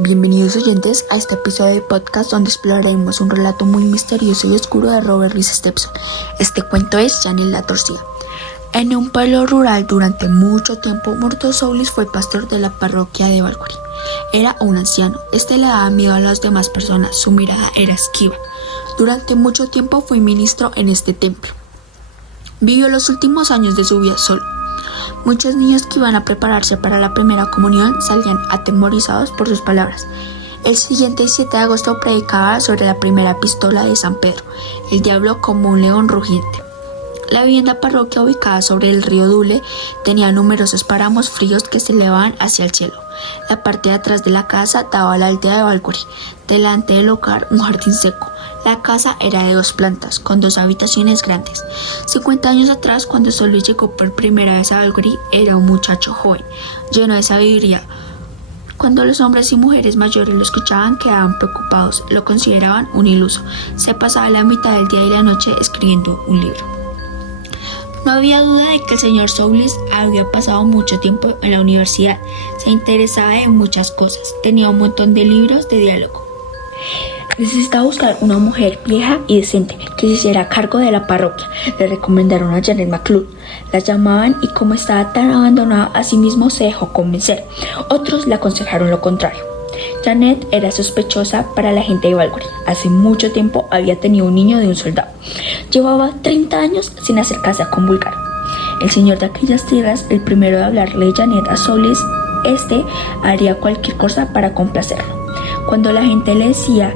Bienvenidos oyentes a este episodio de podcast donde exploraremos un relato muy misterioso y oscuro de Robert Louis Stevenson. Este cuento es Janet la Torcida. En un pueblo rural durante mucho tiempo, Murdo Soulis fue pastor de la parroquia de Balquhidder. Era un anciano. Este le daba miedo a las demás personas. Su mirada era esquiva. Durante mucho tiempo fue ministro en este templo. Vivió los últimos años de su vida solo. Muchos niños que iban a prepararse para la primera comunión salían atemorizados por sus palabras. El siguiente 7 de agosto predicaba sobre la primera epístola de San Pedro, el diablo como un león rugiente. La vivienda parroquia, ubicada sobre el río Dule, tenía numerosos páramos fríos que se elevaban hacia el cielo. La parte de atrás de la casa daba a la aldea de Balquhidder. Delante del hogar, un jardín seco. La casa era de 2 plantas, con 2 habitaciones grandes. 50 años atrás, cuando Soulis llegó por primera vez a Balquhidder, era un muchacho joven, lleno de sabiduría. Cuando los hombres y mujeres mayores lo escuchaban, quedaban preocupados, lo consideraban un iluso. Se pasaba la mitad del día y la noche escribiendo un libro. No había duda de que el señor Soulis había pasado mucho tiempo en la universidad. Se interesaba en muchas cosas. Tenía un montón de libros de diálogo. Necesitaba buscar una mujer vieja y decente que se hiciera cargo de la parroquia. Le recomendaron a Janet McClure. La llamaban y como estaba tan abandonada a sí mismo se dejó convencer. Otros le aconsejaron lo contrario. Janet era sospechosa para la gente de Balquhidder. Hace mucho tiempo había tenido un niño de un soldado. Llevaba 30 años sin acercarse a comulgar. El señor de aquellas tierras, el primero de hablarle de Janet a Soulis, haría cualquier cosa para complacerlo. Cuando la gente le decía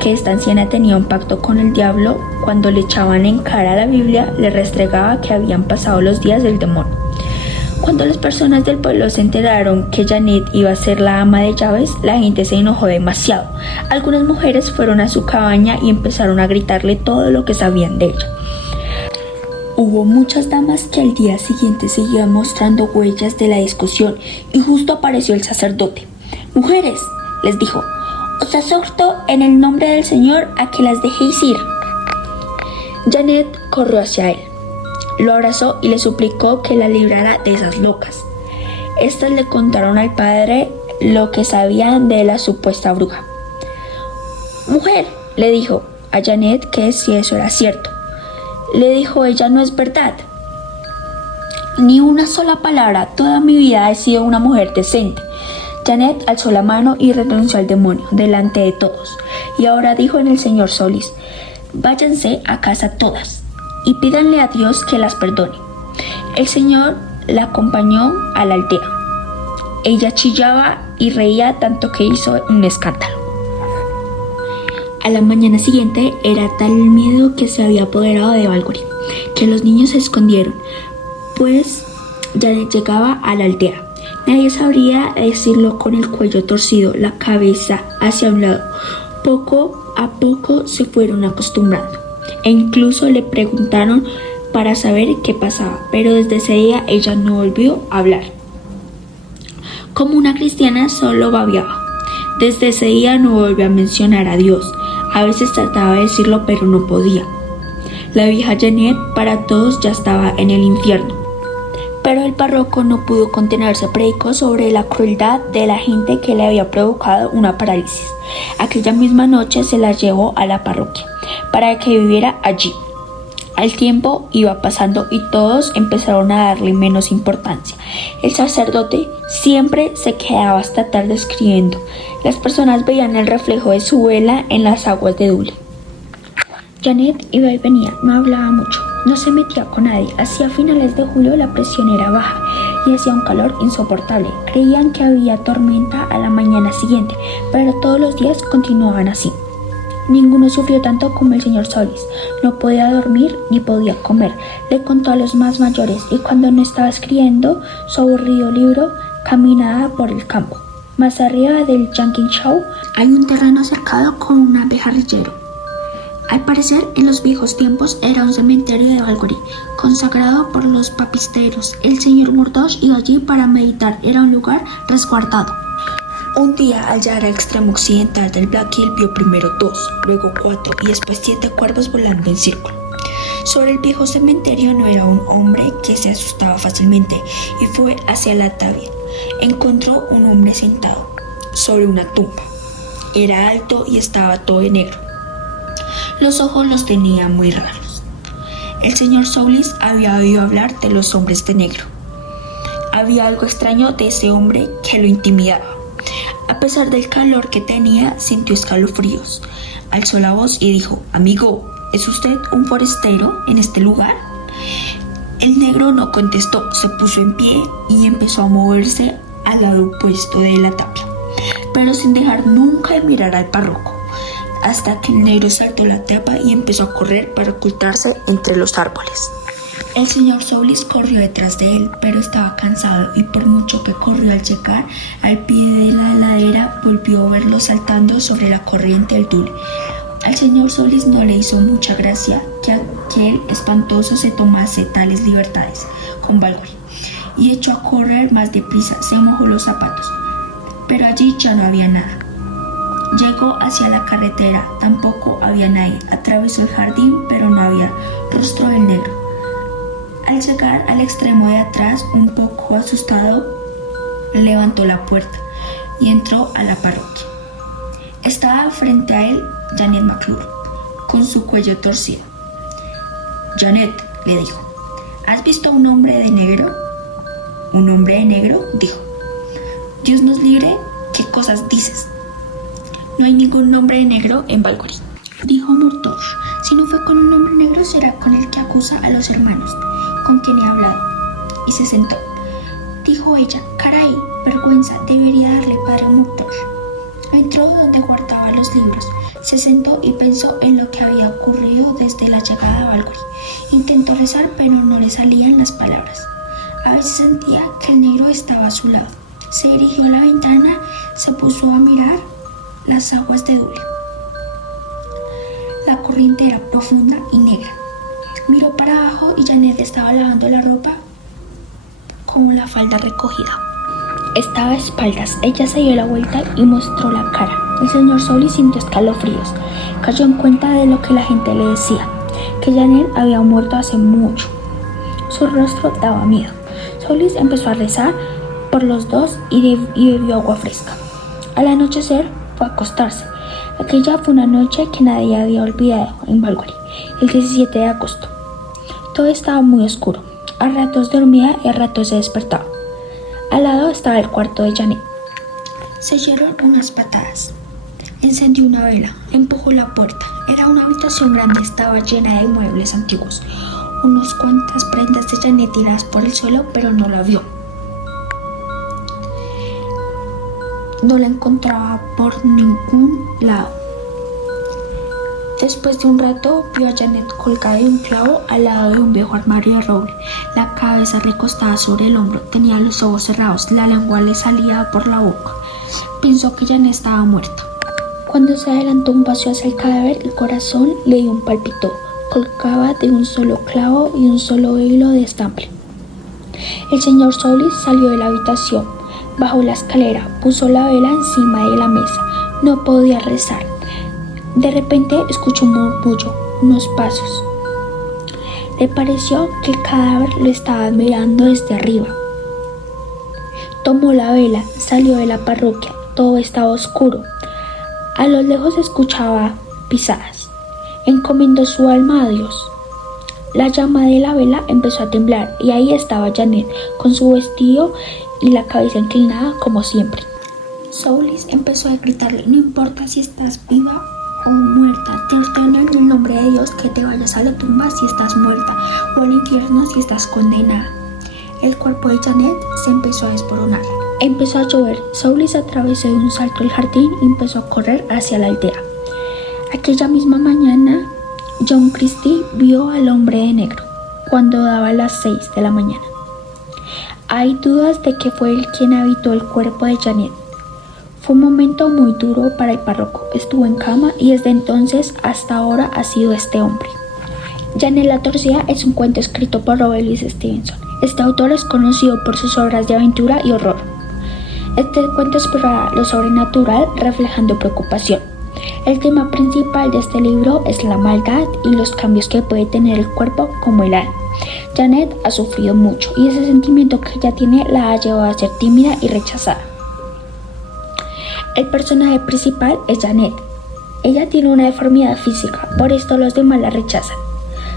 que esta anciana tenía un pacto con el diablo, cuando le echaban en cara la Biblia, le restregaba que habían pasado los días del demonio. Cuando las personas del pueblo se enteraron que Janet iba a ser la ama de llaves, la gente se enojó demasiado. Algunas mujeres fueron a su cabaña y empezaron a gritarle todo lo que sabían de ella. Hubo muchas damas que al día siguiente seguían mostrando huellas de la discusión y justo apareció el sacerdote. «Mujeres», les dijo, «os exhorto en el nombre del Señor a que las dejéis ir». Janet corrió hacia él. Lo abrazó y le suplicó que la librara de esas locas. Estas le contaron al padre lo que sabían de la supuesta bruja. «Mujer», le dijo a Janet que si eso era cierto. Le dijo ella, «no es verdad. Ni una sola palabra, toda mi vida he sido una mujer decente». Janet alzó la mano y renunció al demonio delante de todos. Y ahora dijo en el señor Soulis, «váyanse a casa todas y pídanle a Dios que las perdone». El señor la acompañó a la aldea. Ella chillaba y reía tanto que hizo un escándalo. A la mañana siguiente era tal el miedo que se había apoderado de Balquhidder, que los niños se escondieron, pues Janet llegaba a la aldea. Nadie sabría decirlo con el cuello torcido, la cabeza hacia un lado. Poco a poco se fueron acostumbrando. E incluso le preguntaron para saber qué pasaba, pero desde ese día ella no volvió a hablar. Como una cristiana solo babeaba. Desde ese día no volvió a mencionar a Dios. A veces trataba de decirlo, pero no podía. La vieja Janet para todos ya estaba en el infierno. Pero el párroco no pudo contenerse, predicó sobre la crueldad de la gente que le había provocado una parálisis. Aquella misma noche se la llevó a la parroquia para que viviera allí. El tiempo iba pasando y todos empezaron a darle menos importancia. El sacerdote siempre se quedaba hasta tarde escribiendo. Las personas veían el reflejo de su vela en las aguas de Dule. Janet iba y venía, no hablaba mucho, no se metía con nadie. Hacia finales de julio la presión era baja y hacía un calor insoportable. Creían que había tormenta a la mañana siguiente, pero todos los días continuaban así. Ninguno sufrió tanto como el señor Soulis. No podía dormir ni podía comer. Le contó a los más mayores y cuando no estaba escribiendo su aburrido libro, caminaba por el campo. Más arriba del Jenkins Shaw hay un terreno cercado con un abejarrillero. Al parecer, en los viejos tiempos era un cementerio de Balquhidder, consagrado por los papisteros. El señor Murdoch iba allí para meditar. Era un lugar resguardado. Un día, al llegar al extremo occidental del Blackhill, vio primero 2, luego 4 y después 7 cuervos volando en círculo. Sobre el viejo cementerio no era un hombre que se asustaba fácilmente y fue hacia la tabla. Encontró un hombre sentado. sobre una tumba. Era alto y estaba todo de negro. Los ojos los tenía muy raros. El señor Soulis había oído hablar de los hombres de negro. Había algo extraño de ese hombre que lo intimidaba. A pesar del calor que tenía, sintió escalofríos. Alzó la voz y dijo: «Amigo, ¿es usted un forastero en este lugar?». El negro no contestó, se puso en pie y empezó a moverse al lado opuesto de la tapia, pero sin dejar nunca de mirar al párroco, hasta que el negro saltó la tapa y empezó a correr para ocultarse entre los árboles. El señor Soulis corrió detrás de él, pero estaba cansado y por mucho que corrió al llegar al pie de la ladera, volvió a verlo saltando sobre la corriente del Dule. Al señor Soulis no le hizo mucha gracia que aquel espantoso se tomase tales libertades con Valkyrie, y echó a correr más deprisa. Se mojó los zapatos, pero allí ya no había nada. Llegó hacia la carretera, tampoco había nadie. Atravesó el jardín, pero no había rostro del negro. Al llegar al extremo de atrás, un poco asustado, levantó la puerta y entró a la parroquia. Estaba frente a él Janet McClure, con su cuello torcido. «Janet», le dijo, «¿has visto a un hombre de negro?». «¿Un hombre de negro?», dijo. «Dios nos libre, ¿qué cosas dices?». «No hay ningún hombre de negro en Valkyrie», dijo Murtosh. «Si no fue con un hombre negro, será con el que acusa a los hermanos, con quien he hablado». Y se sentó. Dijo ella: «Caray, vergüenza debería darle padre Murtosh». Entró donde guardaba los libros, se sentó y pensó en lo que había ocurrido desde la llegada a Valkyrie. Intentó rezar, pero no le salían las palabras. A veces sentía que el negro estaba a su lado. Se dirigió a la ventana, se puso a mirar las aguas de Dule. La corriente era profunda y negra. Miró para abajo y Janet estaba lavando la ropa con la falda recogida. Estaba a espaldas. Ella se dio la vuelta y mostró la cara. El señor Soulis sintió escalofríos. Cayó en cuenta de lo que la gente le decía, que Janet había muerto hace mucho. Su rostro daba miedo. Soulis empezó a rezar por los dos y bebió agua fresca. Al anochecer fue a acostarse. Aquella fue una noche que nadie había olvidado en Valkyrie, el 17 de agosto. Todo estaba muy oscuro. A ratos dormía y a ratos se despertaba. Al lado estaba el cuarto de Janet. Se oyeron unas patadas. Encendió una vela, empujó la puerta. Era una habitación grande, estaba llena de muebles antiguos. Unas cuantas prendas de Janet tiradas por el suelo, pero no la vio. No la encontraba por ningún lado. Después de un rato, vio a Janet colgada de un clavo al lado de un viejo armario de roble. La cabeza recostada sobre el hombro, tenía los ojos cerrados, la lengua le salía por la boca. Pensó que Janet estaba muerta. Cuando se adelantó un paso hacia el cadáver, el corazón le dio un palpito. Colgaba de un solo clavo y un solo hilo de estambre. El señor Soulis salió de la habitación, bajó la escalera, puso la vela encima de la mesa. No podía rezar. De repente escuchó un murmullo, unos pasos. Le pareció que el cadáver lo estaba mirando desde arriba. Tomó la vela, salió de la parroquia. Todo estaba oscuro. A lo lejos escuchaba pisadas. Encomendó su alma a Dios. La llama de la vela empezó a temblar y ahí estaba Janet con su vestido y la cabeza inclinada como siempre. Soulis empezó a gritarle: «No importa si estás viva o muerta, te ordeno en el nombre de Dios que te vayas a la tumba si estás muerta, o al infierno si estás condenada». El cuerpo de Janet se empezó a desmoronar. Empezó a llover. Soulis atravesó de un salto el jardín y empezó a correr hacia la aldea. Aquella misma mañana, John Christie vio al hombre de negro cuando daba las 6 de la mañana. Hay dudas de que fue él quien habitó el cuerpo de Janet. Fue un momento muy duro para el párroco. Estuvo en cama y desde entonces hasta ahora ha sido este hombre. Janet la Torcida es un cuento escrito por Robert Louis Stevenson. Este autor es conocido por sus obras de aventura y horror. Este cuento explora lo sobrenatural reflejando preocupación. El tema principal de este libro es la maldad y los cambios que puede tener el cuerpo como el alma. Janet ha sufrido mucho y ese sentimiento que ella tiene la ha llevado a ser tímida y rechazada. El personaje principal es Janet. Ella tiene una deformidad física, por esto los demás la rechazan.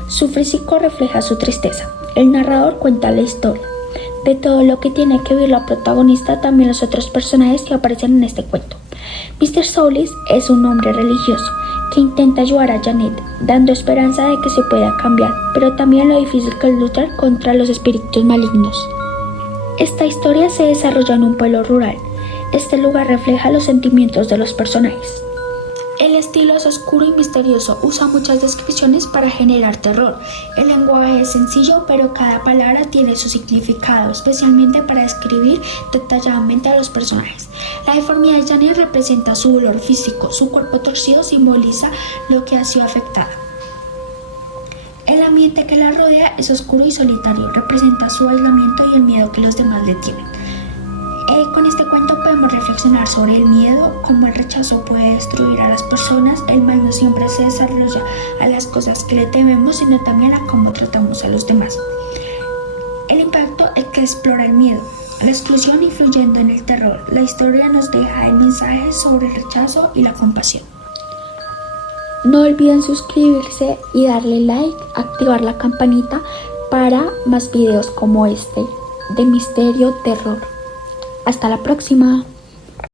Su físico refleja su tristeza. El narrador cuenta la historia de todo lo que tiene que vivir la protagonista, también los otros personajes que aparecen en este cuento. Mr. Soulis es un hombre religioso que intenta ayudar a Janet, dando esperanza de que se pueda cambiar, pero también lo difícil que es luchar contra los espíritus malignos. Esta historia se desarrolla en un pueblo rural. Este lugar refleja los sentimientos de los personajes. El estilo es oscuro y misterioso, usa muchas descripciones para generar terror. El lenguaje es sencillo, pero cada palabra tiene su significado, especialmente para describir detalladamente a los personajes. La deformidad de Janet representa su dolor físico, su cuerpo torcido simboliza lo que ha sido afectado. El ambiente que la rodea es oscuro y solitario, representa su aislamiento y el miedo que los demás le tienen. Con este cuento podemos reflexionar sobre el miedo, cómo el rechazo puede destruir a las personas. El mal no siempre se desarrolla a las cosas que le tememos, sino también a cómo tratamos a los demás. El impacto es que explora el miedo, la exclusión influyendo en el terror. La historia nos deja el mensaje sobre el rechazo y la compasión. No olviden suscribirse y darle like, activar la campanita para más videos como este de misterio, terror. Hasta la próxima.